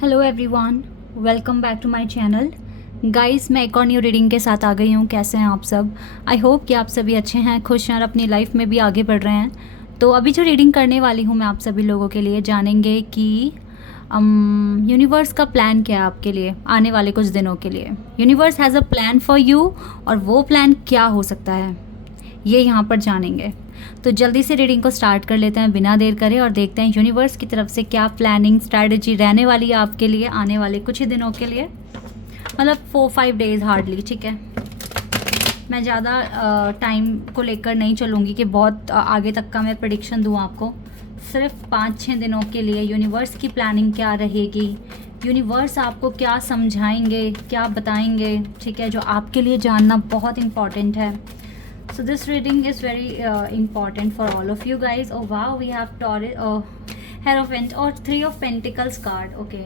Hello everyone, welcome back to my channel. Guys, मैं एक और न्यू रीडिंग के साथ आ गई हूँ। कैसे हैं आप सब? आई होप कि आप सभी अच्छे हैं, खुश हैं और अपनी लाइफ में भी आगे बढ़ रहे हैं। तो अभी जो रीडिंग करने वाली हूँ मैं आप सभी लोगों के लिए, जानेंगे कि यूनिवर्स का प्लान क्या है आपके लिए आने वाले कुछ दिनों के लिए। Universe has a plan for you, और वो प्लान क्या हो सकता है ये यहाँ पर जानेंगे। तो जल्दी से रीडिंग को स्टार्ट कर लेते हैं बिना देर करे, और देखते हैं यूनिवर्स की तरफ से क्या प्लानिंग स्ट्रैटेजी रहने वाली है आपके लिए आने वाले कुछ ही दिनों के लिए, मतलब 4-5 डेज़ हार्डली। ठीक है, मैं ज़्यादा टाइम को लेकर नहीं चलूँगी कि बहुत आगे तक का मैं प्रेडिक्शन दूँ आपको। सिर्फ 5-6 दिनों के लिए यूनिवर्स की प्लानिंग क्या रहेगी, यूनिवर्स आपको क्या समझाएंगे, क्या बताएंगे, ठीक है, जो आपके लिए जानना बहुत इम्पॉर्टेंट है। So this reading is very important for all of you guys. Oh wow, we have Taurus, Hierophant or Three of Pentacles card. Okay,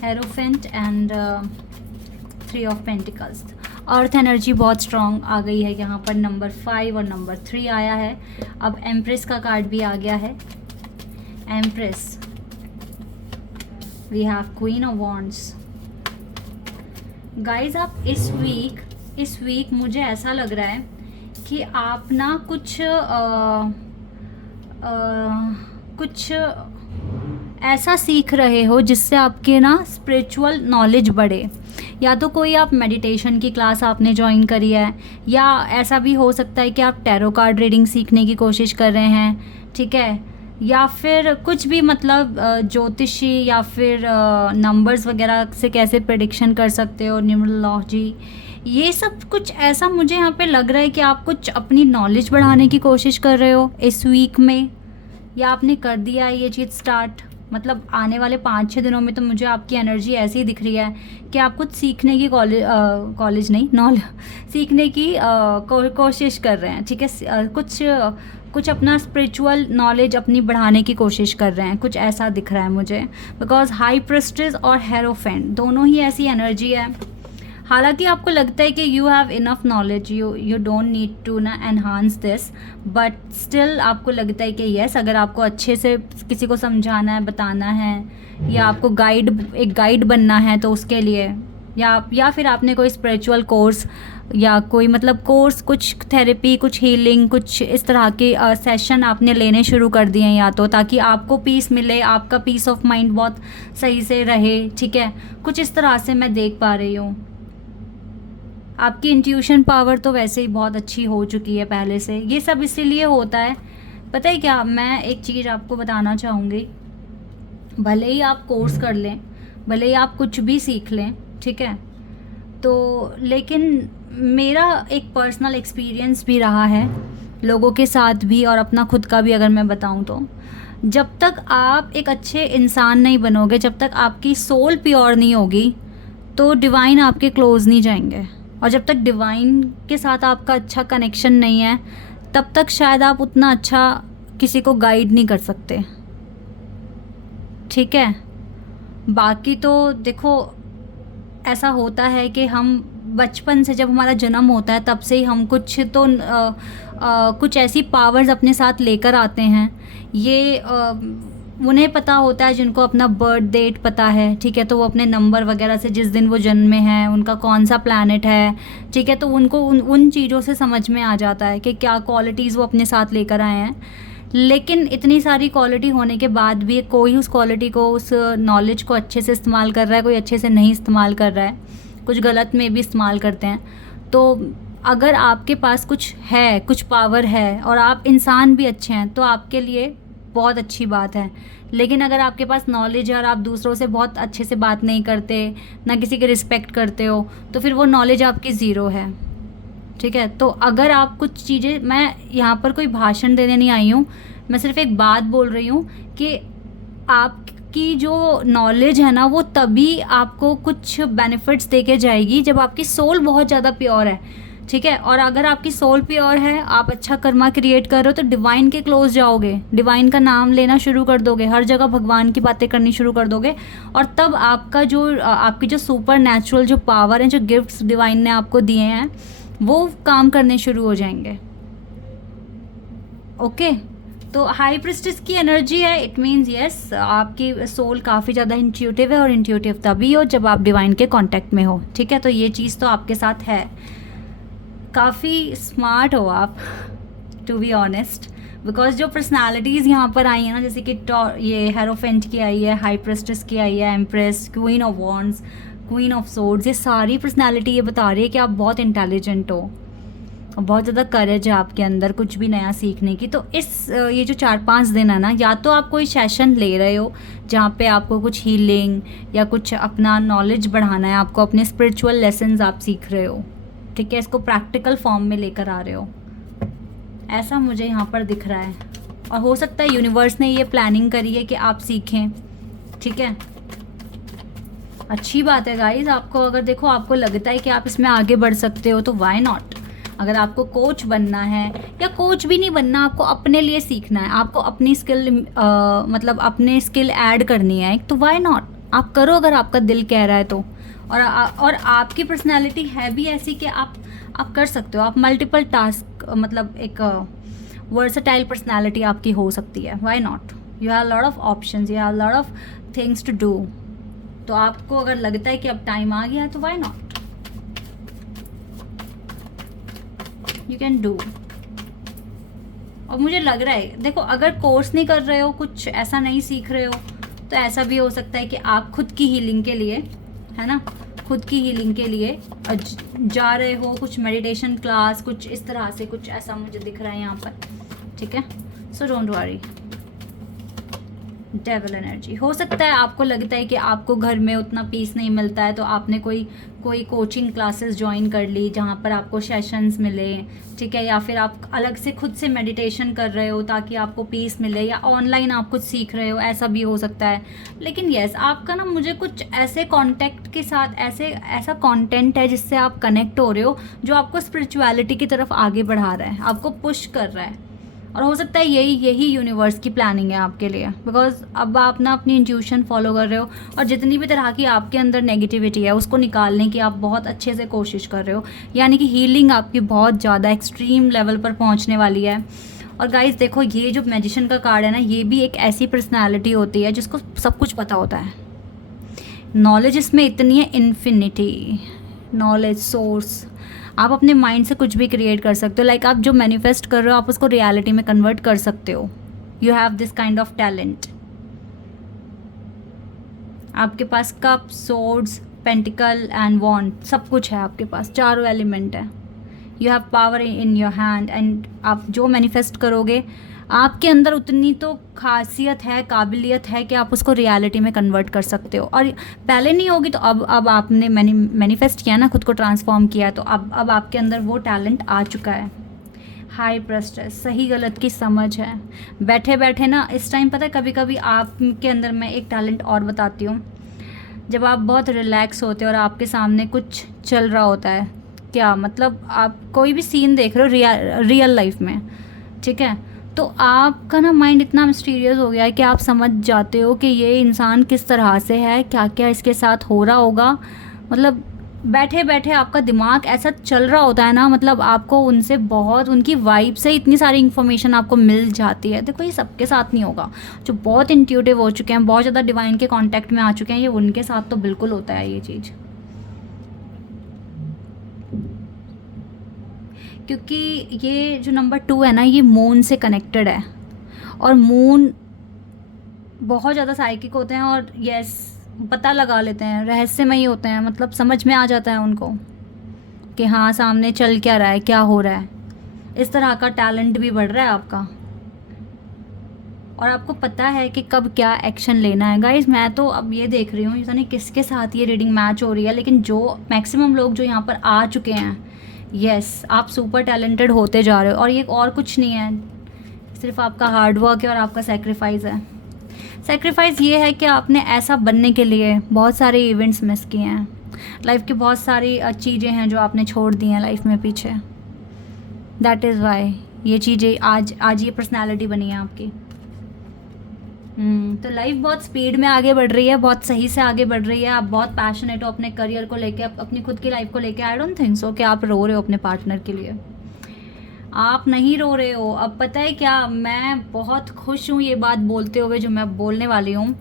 Hierophant and Three of Pentacles. Earth energy बहुत strong आ गई है यहाँ पर। Number 5 और number 3 आया है। अब empress का कार्ड भी आ गया है। Empress, we have queen of wands. Guys, आप इस वीक मुझे ऐसा लग रहा है कि आप ना कुछ ऐसा सीख रहे हो जिससे आपके ना स्पिरिचुअल नॉलेज बढ़े। या तो कोई आप मेडिटेशन की क्लास आपने ज्वाइन करी है, या ऐसा भी हो सकता है कि आप टैरो कार्ड रीडिंग सीखने की कोशिश कर रहे हैं, ठीक है, या फिर कुछ भी, मतलब ज्योतिषी या फिर नंबर्स वगैरह से कैसे प्रेडिक्शन कर सकते हो, न्यूमरोलॉजी, ये सब कुछ ऐसा मुझे यहाँ पे लग रहा है कि आप कुछ अपनी नॉलेज बढ़ाने की कोशिश कर रहे हो इस वीक में, या आपने कर दिया है ये चीज़ स्टार्ट। मतलब आने वाले 5-6 दिनों में तो मुझे आपकी एनर्जी ऐसी ही दिख रही है कि आप कुछ सीखने की कॉलेज नहीं नॉलेज सीखने की कोशिश कर रहे हैं, ठीक है, कुछ अपना स्पिरिचुअल नॉलेज अपनी बढ़ाने की कोशिश कर रहे हैं, कुछ ऐसा दिख रहा है मुझे। बिकॉज हाई प्रिस्टेस और हेरोफेंट दोनों ही ऐसी एनर्जी है। हालांकि आपको लगता है कि you have enough knowledge, you don't need to ना एनहांस दिस, बट स्टिल आपको लगता है कि यस, अगर आपको अच्छे से किसी को समझाना है, बताना है, या आपको एक गाइड बनना है तो उसके लिए, या फिर आपने कोई स्पिरिचुअल कोर्स या कोई मतलब कोर्स, कुछ थेरेपी, कुछ हीलिंग, कुछ इस तरह के सेशन आपने लेने शुरू कर दिए हैं, या तो ताकि आपको पीस मिले, आपका पीस ऑफ माइंड बहुत सही से रहे, ठीक है, कुछ इस तरह से मैं देख पा रही हूँ। आपकी इंट्यूशन पावर तो वैसे ही बहुत अच्छी हो चुकी है पहले से। ये सब इसीलिए होता है, पता है क्या, मैं एक चीज़ आपको बताना चाहूँगी। भले ही आप कोर्स कर लें, भले ही आप कुछ भी सीख लें, ठीक है, तो लेकिन मेरा एक पर्सनल एक्सपीरियंस भी रहा है लोगों के साथ भी, और अपना खुद का भी अगर मैं बताऊँ तो, जब तक आप एक अच्छे इंसान नहीं बनोगे, जब तक आपकी सोल प्योर नहीं होगी, तो डिवाइन आपके क्लोज नहीं जाएंगे। और जब तक डिवाइन के साथ आपका अच्छा कनेक्शन नहीं है, तब तक शायद आप उतना अच्छा किसी को गाइड नहीं कर सकते, ठीक है। बाकी तो देखो, ऐसा होता है कि हम बचपन से, जब हमारा जन्म होता है, तब से ही हम कुछ ऐसी पावर्स अपने साथ लेकर आते हैं। ये उन्हें पता होता है जिनको अपना बर्थ डेट पता है, ठीक है, तो वो अपने नंबर वगैरह से जिस दिन वो जन्मे हैं, उनका कौन सा प्लैनेट है, ठीक है, तो उनको उन चीज़ों से समझ में आ जाता है कि क्या क्वालिटीज़ वो अपने साथ लेकर आए हैं। लेकिन इतनी सारी क्वालिटी होने के बाद भी कोई उस क्वालिटी को, उस नॉलेज को अच्छे से इस्तेमाल कर रहा है, कोई अच्छे से नहीं इस्तेमाल कर रहा है, कुछ गलत में भी इस्तेमाल करते हैं। तो अगर आपके पास कुछ है, कुछ पावर है, और आप इंसान भी अच्छे हैं, तो आपके लिए बहुत अच्छी बात है। लेकिन अगर आपके पास नॉलेज है और आप दूसरों से बहुत अच्छे से बात नहीं करते, ना किसी की रिस्पेक्ट करते हो, तो फिर वो नॉलेज आपकी ज़ीरो है, ठीक है। तो अगर आप कुछ चीज़ें, मैं यहाँ पर कोई भाषण देने नहीं आई हूँ, मैं सिर्फ एक बात बोल रही हूँ कि आपकी जो नॉलेज है ना, वो तभी आपको कुछ बेनिफिट्स दे के जाएगी जब आपकी सोल बहुत ज़्यादा प्योर है, ठीक है। और अगर आपकी सोल प्योर है, आप अच्छा कर्मा क्रिएट कर रहे हो, तो डिवाइन के क्लोज जाओगे, डिवाइन का नाम लेना शुरू कर दोगे, हर जगह भगवान की बातें करनी शुरू कर दोगे, और तब आपकी जो सुपर नेचुरल जो पावर है, जो गिफ्ट्स डिवाइन ने आपको दिए हैं, वो काम करने शुरू हो जाएंगे। ओके, तो हाई प्रिस्टेस की एनर्जी है, इट मीन्स यस आपकी सोल काफ़ी ज़्यादा इंट्यूटिव है, और इंट्यूटिव तभी हो जब आप डिवाइन के कांटेक्ट में हो, ठीक है। तो ये चीज़ तो आपके साथ है, काफ़ी स्मार्ट हो आप, टू बी ऑनेस्ट, बिकॉज जो पर्सनालिटीज़ यहाँ पर आई हैं ना, जैसे कि ये हेरोफेंट की आई है, हाई प्रिस्टेस की आई है, empress, queen of wands, queen of swords, ये सारी पर्सनालिटी ये बता रही है कि आप बहुत इंटेलिजेंट हो, बहुत ज़्यादा करेज है आपके अंदर कुछ भी नया सीखने की। तो इस ये जो 4-5 दिन है ना, या तो आप कोई सेशन ले रहे हो जहाँ पे आपको कुछ हीलिंग या कुछ अपना नॉलेज बढ़ाना है, आपको अपने स्पिरिचुअल लेसन्स आप सीख रहे हो, ठीक है, इसको प्रैक्टिकल फॉर्म में लेकर आ रहे हो, ऐसा मुझे यहाँ पर दिख रहा है। और हो सकता है यूनिवर्स ने ये प्लानिंग करी है कि आप सीखें, ठीक है। अच्छी बात है गाइज, आपको अगर देखो आपको लगता है कि आप इसमें आगे बढ़ सकते हो तो वाई नॉट। अगर आपको कोच बनना है, या कोच भी नहीं बनना, आपको अपने लिए सीखना है, आपको अपनी स्किल मतलब अपने स्किल ऐड करनी है, तो वाई नॉट, आप करो अगर आपका दिल कह रहा है तो। और आपकी पर्सनैलिटी है भी ऐसी कि आप कर सकते हो, आप मल्टीपल टास्क, मतलब एक वर्सटाइल पर्सनैलिटी आपकी हो सकती है, why not. You have lot of options, you have lot of things to do. तो आपको अगर लगता है कि अब टाइम आ गया है तो why not, you can do. और मुझे लग रहा है, देखो अगर कोर्स नहीं कर रहे हो, कुछ ऐसा नहीं सीख रहे हो, तो ऐसा भी हो सकता है कि आप खुद की हीलिंग के लिए, है ना, खुद की हीलिंग के लिए जा रहे हो, कुछ मेडिटेशन क्लास, कुछ इस तरह से, कुछ ऐसा मुझे दिख रहा है यहाँ पर, ठीक है। So don't worry, devil energy. हो सकता है आपको लगता है कि आपको घर में उतना पीस नहीं मिलता है, तो आपने कोई कोचिंग क्लासेस ज्वाइन कर ली जहाँ पर आपको सेशंस मिले, ठीक है, या फिर आप अलग से खुद से मेडिटेशन कर रहे हो ताकि आपको पीस मिले, या ऑनलाइन आप कुछ सीख रहे हो, ऐसा भी हो सकता है। लेकिन यस, आपका ना मुझे कुछ ऐसे कॉन्टेक्ट के साथ ऐसा कंटेंट है जिससे आप कनेक्ट हो रहे हो, जो आपको स्पिरिचुअलिटी की तरफ आगे बढ़ा रहा है, आपको पुश कर रहा है। और हो सकता है यही यूनिवर्स की प्लानिंग है आपके लिए, बिकॉज अब आप ना अपनी इंट्यूशन फॉलो कर रहे हो, और जितनी भी तरह की आपके अंदर नेगेटिविटी है उसको निकालने की आप बहुत अच्छे से कोशिश कर रहे हो, यानी कि हीलिंग आपकी बहुत ज़्यादा एक्सट्रीम लेवल पर पहुंचने वाली है। और गाइस देखो, ये जो मैजिशियन का कार्ड है ना, ये भी एक ऐसी पर्सनैलिटी होती है जिसको सब कुछ पता होता है, नॉलेज इसमें इतनी है, इन्फिनिटी नॉलेज सोर्स। आप अपने माइंड से कुछ भी क्रिएट कर सकते हो, लाइक आप जो मैनिफेस्ट कर रहे हो आप उसको रियलिटी में कन्वर्ट कर सकते हो। You have this kind of talent. आपके पास कप, सोर्ड्स, पेंटिकल एंड वॉन्ड, सब कुछ है आपके पास, चारों एलिमेंट है। You have power in your hand, and आप जो मैनिफेस्ट करोगे आपके अंदर उतनी तो खासियत है, काबिलियत है कि आप उसको रियलिटी में कन्वर्ट कर सकते हो। और पहले नहीं होगी तो अब आपने मैनिफेस्ट किया ना, खुद को ट्रांसफॉर्म किया, तो अब आपके अंदर वो टैलेंट आ चुका है। हाई प्रेस्टेस, सही गलत की समझ है। बैठे बैठे ना इस टाइम पता है, कभी कभी आपके अंदर मैं एक टैलेंट और बताती हूँ, जब आप बहुत रिलैक्स होते हो और आपके सामने कुछ चल रहा होता है, क्या मतलब आप कोई भी सीन देख रहे हो रियल लाइफ में, ठीक है, तो आपका ना माइंड इतना मिस्टीरियस हो गया है कि आप समझ जाते हो कि ये इंसान किस तरह से है, क्या क्या इसके साथ हो रहा होगा। मतलब बैठे बैठे आपका दिमाग ऐसा चल रहा होता है ना, मतलब आपको उनसे बहुत, उनकी वाइब से इतनी सारी इन्फॉर्मेशन आपको मिल जाती है। देखो ये सबके साथ नहीं होगा, जो बहुत इंट्यूटिव हो चुके हैं, बहुत ज़्यादा डिवाइन के कांटेक्ट में आ चुके हैं, ये उनके साथ तो बिल्कुल होता है ये चीज़। क्योंकि ये जो नंबर 2 है ना, ये मून से कनेक्टेड है, और मून बहुत ज़्यादा साइकिक होते हैं, और यस पता लगा लेते हैं, रहस्यमयी होते हैं, मतलब समझ में आ जाता है उनको कि हाँ सामने चल क्या रहा है, क्या हो रहा है। इस तरह का टैलेंट भी बढ़ रहा है आपका, और आपको पता है कि कब क्या एक्शन लेना है। गाइज मैं तो अब ये देख रही हूँ, नहीं किसके साथ ये रीडिंग मैच हो रही है, लेकिन जो मैक्सिमम लोग जो यहाँ पर आ चुके हैं, यस आप सुपर टैलेंटेड होते जा रहे हो, और ये और कुछ नहीं है, सिर्फ आपका हार्डवर्क है और आपका सेक्रीफाइस है। सेक्रीफाइस ये है कि आपने ऐसा बनने के लिए बहुत सारे इवेंट्स मिस किए हैं, लाइफ की बहुत सारी चीज़ें हैं जो आपने छोड़ दी हैं लाइफ में पीछे। दैट इज़ वाई ये चीज़ें आज ये पर्सनैलिटी बनी है आपकी। तो लाइफ बहुत स्पीड में आगे बढ़ रही है, बहुत सही से आगे बढ़ रही है। आप बहुत पैशनेट हो अपने करियर को लेके, अपनी खुद की लाइफ को लेके। आई डोंट थिंक सो कि आप रो रहे हो अपने पार्टनर के लिए। आप नहीं रो रहे हो। अब पता है क्या, मैं बहुत खुश हूँ ये बात बोलते हुए जो मैं बोलने वाली हूँ।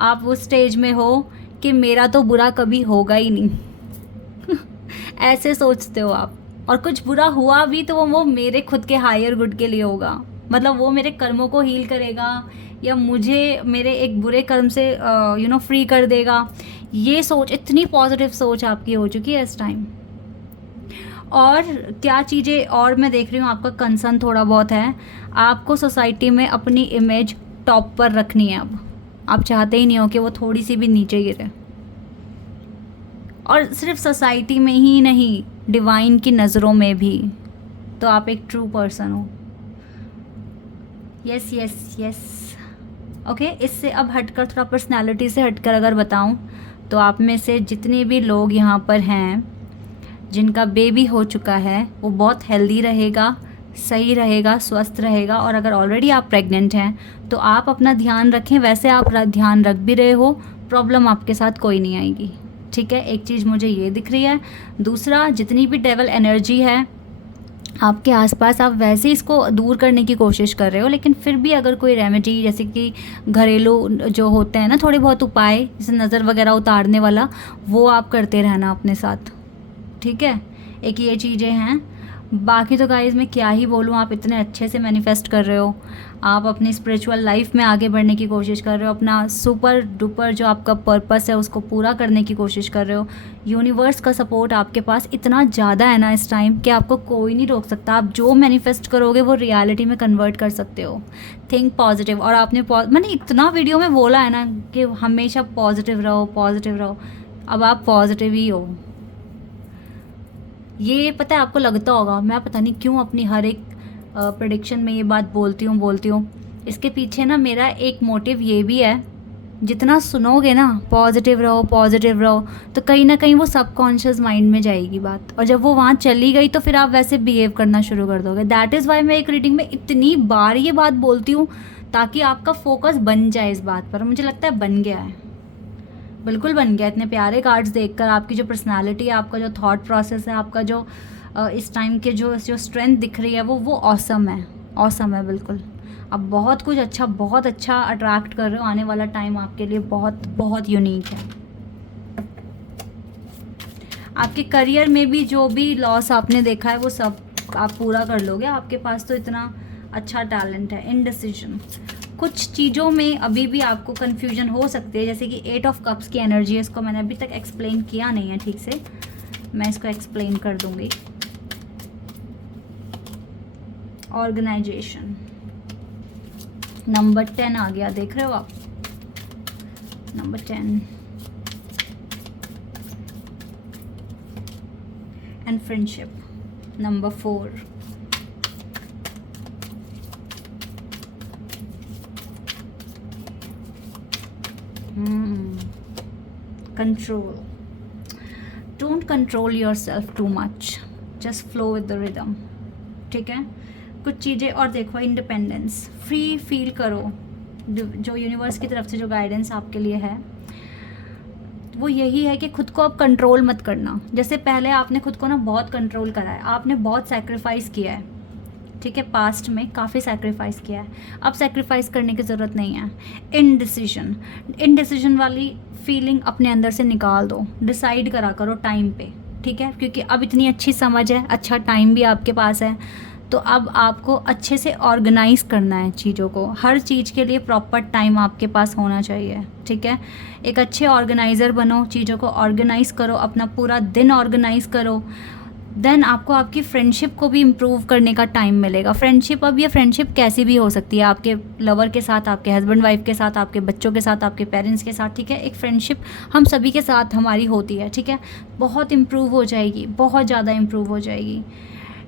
आप उस स्टेज में हो कि मेरा तो बुरा कभी होगा ही नहीं। ऐसे सोचते हो आप। और कुछ बुरा हुआ भी तो वो मेरे खुद के हायर गुड के लिए होगा, मतलब वो मेरे कर्मों को हील करेगा या मुझे मेरे एक बुरे कर्म से फ्री कर देगा। ये सोच, इतनी पॉजिटिव सोच आपकी हो चुकी है इस टाइम। और क्या चीज़ें और मैं देख रही हूँ, आपका कंसर्न थोड़ा बहुत है, आपको सोसाइटी में अपनी इमेज टॉप पर रखनी है। अब आप चाहते ही नहीं हो कि वो थोड़ी सी भी नीचे गिरे। और सिर्फ सोसाइटी में ही नहीं, डिवाइन की नज़रों में भी। तो आप एक ट्रू पर्सन हो। Yes yes yes. ओके, इससे अब हटकर, थोड़ा पर्सनालिटी से हटकर अगर बताऊं, तो आप में से जितने भी लोग यहाँ पर हैं जिनका बेबी हो चुका है, वो बहुत हेल्दी रहेगा, सही रहेगा, स्वस्थ रहेगा। और अगर ऑलरेडी आप प्रेग्नेंट हैं तो आप अपना ध्यान रखें। वैसे आप ध्यान रख भी रहे हो, प्रॉब्लम आपके साथ कोई नहीं आएगी। ठीक है, एक चीज़ मुझे ये दिख रही है। दूसरा, जितनी भी डेविल एनर्जी है आपके आसपास, आप वैसे इसको दूर करने की कोशिश कर रहे हो, लेकिन फिर भी अगर कोई रेमेडी, जैसे कि घरेलू जो होते हैं ना थोड़े बहुत उपाय, जैसे नज़र वगैरह उतारने वाला, वो आप करते रहना अपने साथ। ठीक है, एक ये चीज़ें हैं। बाकी तो गाइस मैं क्या ही बोलूँ, आप इतने अच्छे से मैनिफेस्ट कर रहे हो, आप अपनी स्पिरिचुअल लाइफ में आगे बढ़ने की कोशिश कर रहे हो, अपना सुपर डुपर जो आपका पर्पस है उसको पूरा करने की कोशिश कर रहे हो। यूनिवर्स का सपोर्ट आपके पास इतना ज़्यादा है ना इस टाइम कि आपको कोई नहीं रोक सकता। आप जो मैनिफेस्ट करोगे वो रियलिटी में कन्वर्ट कर सकते हो। Think positive. और आपने मैंने इतना वीडियो में बोला है ना कि हमेशा पॉजिटिव रहो, पॉजिटिव रहो। अब आप पॉजिटिव ही हो। ये पता है आपको लगता होगा, मैं पता नहीं क्यों अपनी हर एक प्रेडिक्शन में ये बात बोलती हूँ। इसके पीछे ना मेरा एक मोटिव ये भी है, जितना सुनोगे ना पॉजिटिव रहो, पॉजिटिव रहो, तो कहीं ना कहीं वो सबकॉन्शियस माइंड में जाएगी बात। और जब वो वहाँ चली गई तो फिर आप वैसे बिहेव करना शुरू कर दोगे। दैट इज़ वाई मैं एक रीडिंग में इतनी बार ये बात बोलती हूँ, ताकि आपका फोकस बन जाए इस बात पर। मुझे लगता है बन गया है, बिल्कुल बन गया। इतने प्यारे कार्ड्स देखकर आपकी जो पर्सनालिटी है, आपका जो थॉट प्रोसेस है, आपका जो इस टाइम के जो स्ट्रेंथ दिख रही है, वो ऑसम है, ऑसम है बिल्कुल। अब बहुत कुछ अच्छा, बहुत अच्छा अट्रैक्ट कर रहे हो। आने वाला टाइम आपके लिए बहुत बहुत यूनिक है। आपके करियर में भी जो भी लॉस आपने देखा है वो सब आप पूरा कर लोगे। आपके पास तो इतना अच्छा टैलेंट है। इनडिसीजन, कुछ चीज़ों में अभी भी आपको कन्फ्यूजन हो सकती है, जैसे कि 8 ऑफ कप्स की एनर्जी है। इसको मैंने अभी तक एक्सप्लेन किया नहीं है ठीक से, मैं इसको एक्सप्लेन कर दूंगी। ऑर्गेनाइजेशन, नंबर 10 आ गया, देख रहे हो आप, number 10। And friendship, number 4। Control, don't control your self too much, just flow with the rhythm. ठीक है, कुछ चीज़ें और देखो। इंडिपेंडेंस, फ्री फील करो। जो यूनिवर्स की तरफ से जो गाइडेंस आपके लिए है वो यही है कि खुद को अब कंट्रोल मत करना। जैसे पहले आपने खुद को ना बहुत कंट्रोल करा है, आपने बहुत सैक्रिफाइस किया है। ठीक है, पास्ट में काफ़ी सैक्रिफाइस किया है, अब सैक्रिफाइस करने की ज़रूरत नहीं है। इनडिसीजन, इनडिसीजन वाली फीलिंग अपने अंदर से निकाल दो। डिसाइड करा करो टाइम पे। ठीक है, क्योंकि अब इतनी अच्छी समझ है, अच्छा टाइम भी आपके पास है, तो अब आपको अच्छे से ऑर्गेनाइज करना है चीज़ों को। हर चीज़ के लिए प्रॉपर टाइम आपके पास होना चाहिए। ठीक है, एक अच्छे ऑर्गेनाइज़र बनो, चीज़ों को ऑर्गेनाइज करो, अपना पूरा दिन ऑर्गेनाइज करो। देन आपको आपकी फ्रेंडशिप को भी इम्प्रूव करने का टाइम मिलेगा। फ्रेंडशिप, अब ये फ्रेंडशिप कैसी भी हो सकती है, आपके लवर के साथ, आपके हस्बैंड वाइफ के साथ, आपके बच्चों के साथ, आपके पेरेंट्स के साथ। ठीक है, एक फ्रेंडशिप हम सभी के साथ हमारी होती है। ठीक है, बहुत इम्प्रूव हो जाएगी, बहुत ज़्यादा इम्प्रूव हो जाएगी।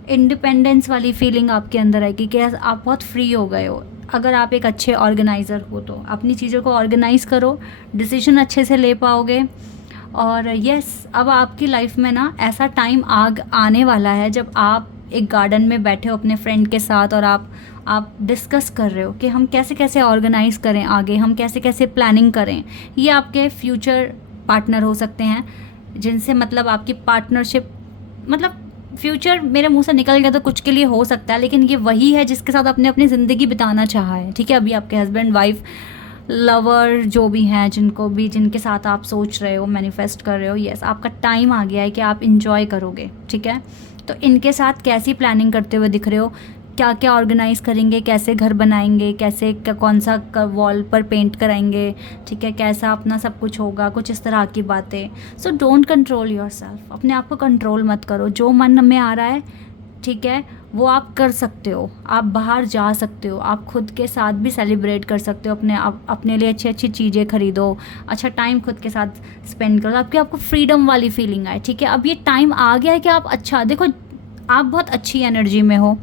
इंडिपेंडेंस वाली फीलिंग आपके अंदर आएगी कि आप बहुत फ्री हो गए हो। अगर आप एक अच्छे ऑर्गेनाइज़र हो तो अपनी चीज़ों को ऑर्गेनाइज करो, डिसीजन अच्छे से ले पाओगे। और यस, अब आपकी लाइफ में ना ऐसा टाइम आने वाला है जब आप एक गार्डन में बैठे हो अपने फ्रेंड के साथ और आप डिस्कस कर रहे हो कि हम कैसे कैसे ऑर्गेनाइज करें आगे, हम कैसे कैसे प्लानिंग करें। ये आपके फ्यूचर पार्टनर हो सकते हैं, जिनसे मतलब आपकी पार्टनरशिप, मतलब फ्यूचर मेरे मुंह से निकल गया तो कुछ के लिए हो सकता है, लेकिन ये वही है जिसके साथ आपने अपनी ज़िंदगी बिताना चाहा है, ठीक है। अभी आपके हस्बैंड वाइफ लवर जो भी हैं, जिनके साथ आप सोच रहे हो, मैनिफेस्ट कर रहे हो, यस आपका टाइम आ गया है कि आप इंजॉय करोगे, ठीक है। तो इनके साथ कैसी प्लानिंग करते हुए दिख रहे हो, क्या क्या ऑर्गेनाइज करेंगे, कैसे घर बनाएंगे, कैसे कौन सा वॉल पर पेंट कराएंगे, ठीक है, कैसा अपना सब कुछ होगा, कुछ इस तरह की बातें। So don't control your self, अपने आप को कंट्रोल मत करो। जो मन में आ रहा है, ठीक है, वो आप कर सकते हो। आप बाहर जा सकते हो, आप खुद के साथ भी सेलिब्रेट कर सकते हो, अपने लिए अच्छी अच्छी चीज़ें खरीदो, अच्छा टाइम खुद के साथ स्पेंड करो, आपको फ्रीडम वाली फीलिंग आए, ठीक है। अब ये टाइम आ गया है कि आप अच्छा देखो, आप बहुत अच्छी एनर्जी में हो,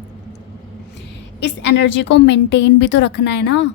इस एनर्जी को मेंटेन भी तो रखना है ना।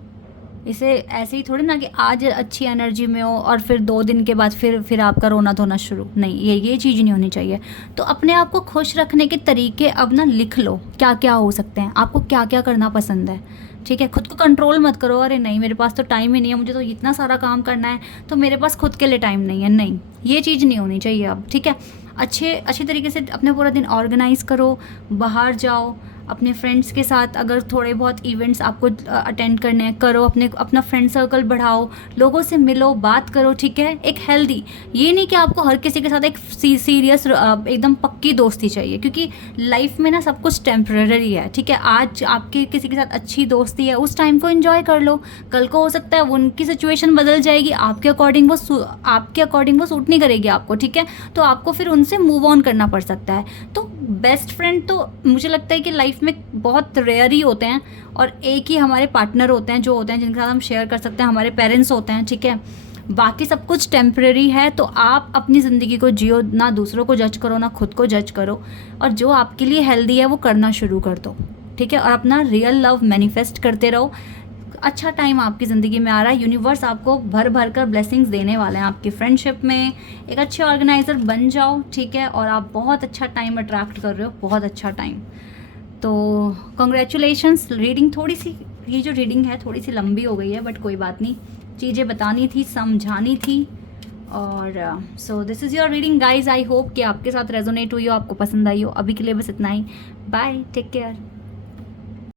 इसे ऐसे ही थोड़ी ना कि आज अच्छी एनर्जी में हो और फिर 2 दिन के बाद फिर आपका रोना धोना शुरू, नहीं, ये चीज़ नहीं होनी चाहिए। तो अपने आप को खुश रखने के तरीके अब ना लिख लो, क्या क्या हो सकते हैं, आपको क्या क्या करना पसंद है, ठीक है। खुद को कंट्रोल मत करो, अरे नहीं मेरे पास तो टाइम ही नहीं है, मुझे तो इतना सारा काम करना है तो मेरे पास खुद के लिए टाइम नहीं है, नहीं, ये चीज़ नहीं होनी चाहिए अब, ठीक है। अच्छे तरीके से अपने पूरा दिन ऑर्गेनाइज़ करो, बाहर जाओ, अपने फ्रेंड्स के साथ अगर थोड़े बहुत इवेंट्स आपको अटेंड करने हैं करो, अपना फ्रेंड सर्कल बढ़ाओ, लोगों से मिलो, बात करो, ठीक है। एक हेल्दी, ये नहीं कि आपको हर किसी के साथ एक सीरियस एकदम पक्की दोस्ती चाहिए, क्योंकि लाइफ में ना सब कुछ टेम्पररी है, ठीक है। आज आपके किसी के साथ अच्छी दोस्ती है, उस टाइम को एंजॉय कर लो, कल को हो सकता है उनकी सिचुएशन बदल जाएगी, आपके अकॉर्डिंग वो सूट नहीं करेगी आपको, ठीक है। तो आपको फिर उनसे मूव ऑन करना पड़ सकता है। तो बेस्ट फ्रेंड तो मुझे लगता है कि लाइफ में बहुत रेयर ही होते हैं, और एक ही हमारे पार्टनर होते हैं जो होते हैं जिनके साथ हम शेयर कर सकते हैं, हमारे पेरेंट्स होते हैं, ठीक है। बाकी सब कुछ टेम्परेरी है। तो आप अपनी ज़िंदगी को जियो, ना दूसरों को जज करो, ना खुद को जज करो, और जो आपके लिए हेल्दी है वो करना शुरू कर दो, ठीक है। और अपना रियल लव मैनिफेस्ट करते रहो। अच्छा टाइम आपकी ज़िंदगी में आ रहा है, यूनिवर्स आपको भर भर कर ब्लेसिंग्स देने वाले हैं आपकी फ्रेंडशिप में। एक अच्छे ऑर्गेनाइज़र बन जाओ, ठीक है, और आप बहुत अच्छा टाइम अट्रैक्ट कर रहे हो, बहुत अच्छा टाइम। तो कॉन्ग्रेचुलेशंस। रीडिंग थोड़ी सी, ये जो रीडिंग है थोड़ी सी लंबी हो गई है, बट कोई बात नहीं, चीज़ें बतानी थी, समझानी थी। और so this is your reading guys. I hope कि आपके साथ रेजोनेट हुई हो, आपको पसंद आई हो। अभी के लिए बस इतना ही, बाय, टेक केयर।